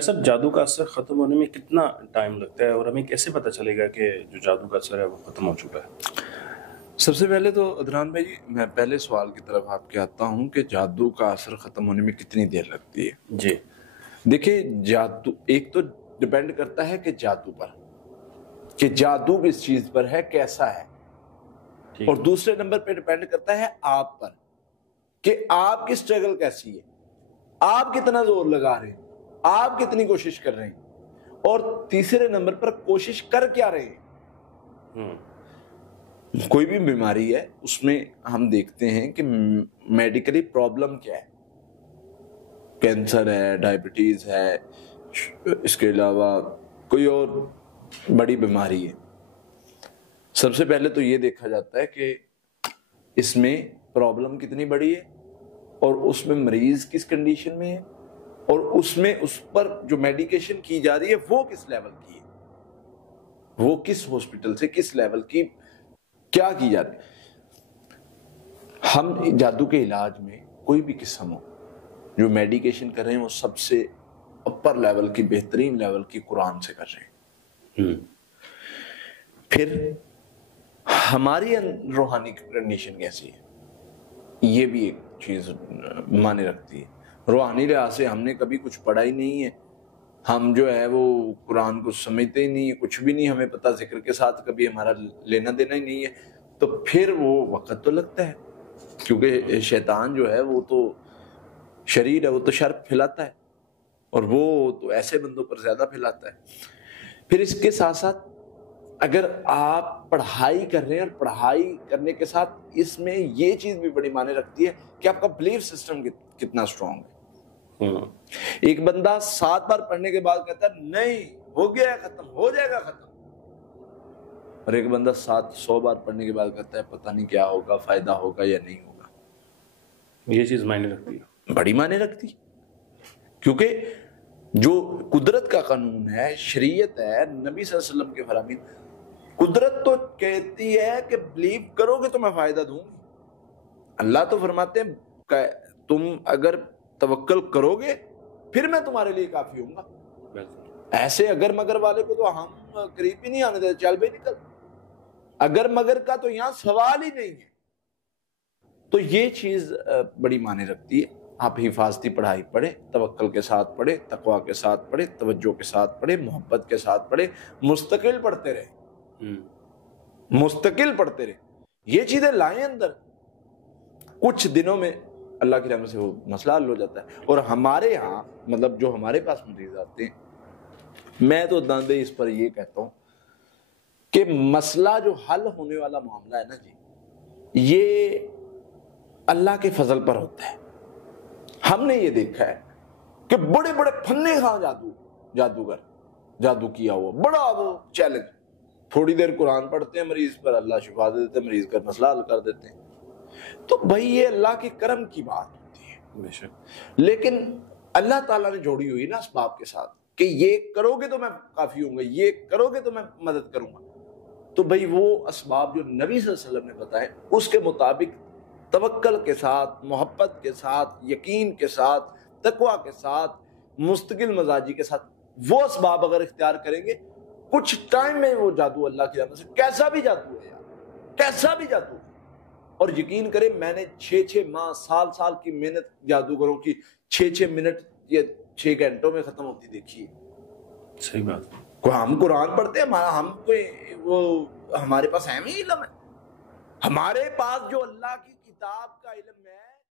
صاحب، جادو کا اثر ختم ہونے میں کتنا ٹائم لگتا ہے اور ہمیں کیسے پتہ چلے گا کہ جو جادو کا اثر ہے وہ ختم ہو چکا ہے؟ سب سے پہلے تو عدنان بھائی میں پہلے سوال کی طرف آپ کے آتا ہوں کہ جادو کا اثر ختم ہونے میں کتنی دیر لگتی ہے۔ جی دیکھیں، جادو ایک تو ڈیپینڈ کرتا ہے کہ جادو پر، کہ جادو کس چیز پر ہے، کیسا ہے، اور دوسرے نمبر پہ ڈیپینڈ کرتا ہے آپ پر کہ آپ کی اسٹرگل کیسی ہے، آپ کتنا زور لگا رہے ہیں، آپ کتنی کوشش کر رہے ہیں، اور تیسرے نمبر پر کوشش کر کیا رہے ہیں۔ کوئی بھی بیماری ہے اس میں ہم دیکھتے ہیں کہ میڈیکلی پرابلم کیا ہے، کینسر ہے، ڈائبٹیز ہے، اس کے علاوہ کوئی اور بڑی بیماری ہے۔ سب سے پہلے تو یہ دیکھا جاتا ہے کہ اس میں پرابلم کتنی بڑی ہے، اور اس میں مریض کس کنڈیشن میں ہے، اور اس میں اس پر جو میڈیکیشن کی جا رہی ہے وہ کس لیول کی ہے، وہ کس ہاسپٹل سے کس لیول کی کیا کی جاتی ہے۔ ہم جادو کے علاج میں کوئی بھی قسم ہو جو میڈیکیشن کر رہے ہیں وہ سب سے اپر لیول کی، بہترین لیول کی قرآن سے کر رہے ہیں۔ پھر ہماری روحانی کنڈیشن کیسی ہے، یہ بھی ایک چیز معنی رکھتی ہے۔ روحانی لحاظ سے ہم نے کبھی کچھ پڑھا ہی نہیں ہے، ہم جو ہے وہ قرآن کو سمجھتے ہی نہیں ہے، کچھ بھی نہیں ہمیں پتہ، ذکر کے ساتھ کبھی ہمارا لینا دینا ہی نہیں ہے، تو پھر وہ وقت تو لگتا ہے، کیونکہ شیطان جو ہے وہ تو شریر ہے، وہ تو شر پھیلاتا ہے، اور وہ تو ایسے بندوں پر زیادہ پھیلاتا ہے۔ پھر اس کے ساتھ ساتھ اگر آپ پڑھائی کر رہے ہیں، اور پڑھائی کرنے کے ساتھ اس میں یہ چیز بھی بڑی معنی رکھتی ہے کہ آپ کا بلیف سسٹم کتنا اسٹرانگ ہے۔ ایک بندہ 7 بار پڑھنے کے بعد کہتا ہے نہیں ہو گیا ہے، ختم ہو جائے گا ختم، اور ایک بندہ 100 بار پڑھنے کے بعد کہتا ہے پتہ نہیں کیا ہوگا، فائدہ ہوگا یا نہیں ہوگا۔ یہ چیز معنی رکھتی ہے، بڑی معنی رکھتی ہے، کیونکہ جو قدرت کا قانون ہے، شریعت ہے، نبی صلی اللہ علیہ وسلم کے فرامین، قدرت تو کہتی ہے کہ بلیو کرو گے تو میں فائدہ دوں گی۔ اللہ تو فرماتے ہیں کہ تم اگر توکل کرو گے پھر میں تمہارے لیے کافی ہوں گا۔ ایسے اگر مگر والے کو تو ہم قریب ہی نہیں آنے دیتے، چل بھائی نکل، اگر مگر کا تو یہاں سوال ہی نہیں ہے۔ تو یہ چیز بڑی معنی رکھتی ہے۔ آپ حفاظتی پڑھائی پڑھیں، توکل کے ساتھ پڑھیں، تقوی کے ساتھ پڑھیں، توجہ کے ساتھ پڑھیں، محبت کے ساتھ پڑھیں، مستقل پڑھتے رہیں، مستقل پڑھتے رہیں، یہ چیزیں لائیں اندر، کچھ دنوں میں اللہ کی رحمت سے وہ مسئلہ حل ہو جاتا ہے۔ اور ہمارے ہاں مطلب جو ہمارے پاس مریض آتے ہیں، میں تو داندے اس پر یہ کہتا ہوں کہ مسئلہ جو حل ہونے والا معاملہ ہے نا جی، یہ اللہ کے فضل پر ہوتا ہے۔ ہم نے یہ دیکھا ہے کہ بڑے بڑے پھنے خواہ جادوگر، جادو کیا ہوا بڑا وہ چیلنج، تھوڑی دیر قرآن پڑھتے ہیں مریض پر، اللہ شفا دے دیتے ہیں، مریض کا مسئلہ حل کر دیتے ہیں۔ تو بھائی یہ اللہ کے کرم کی بات ہوتی ہے، لیکن اللہ تعالیٰ نے جوڑی ہوئی نا اسباب کے ساتھ کہ یہ کرو گے تو میں کافی ہوں گا، یہ کرو گے تو میں مدد کروں گا۔ تو بھائی وہ اسباب جو نبی صلی اللہ علیہ وسلم نے بتائے اس کے مطابق توکل کے ساتھ، محبت کے ساتھ، یقین کے ساتھ، تقوی کے ساتھ، مستقل مزاجی کے ساتھ وہ اسباب اگر اختیار کریں گے، کچھ ٹائم میں وہ جادو اللہ کی رحمت سے، کیسا بھی جادو ہے یار، کیسا بھی جادو ہے۔ اور یقین کریں میں نے 6 ماہ، سال کی محنت جادوگروں کی 6 منٹ یا 6 گھنٹوں میں ختم ہوتی دیکھی ہے۔ صحیح بات۔ ہم قرآن پڑھتے ہیں، ہم کوئی وہ ہمارے پاس اہم ہی علم ہے، ہمارے پاس جو اللہ کی کتاب کا علم ہے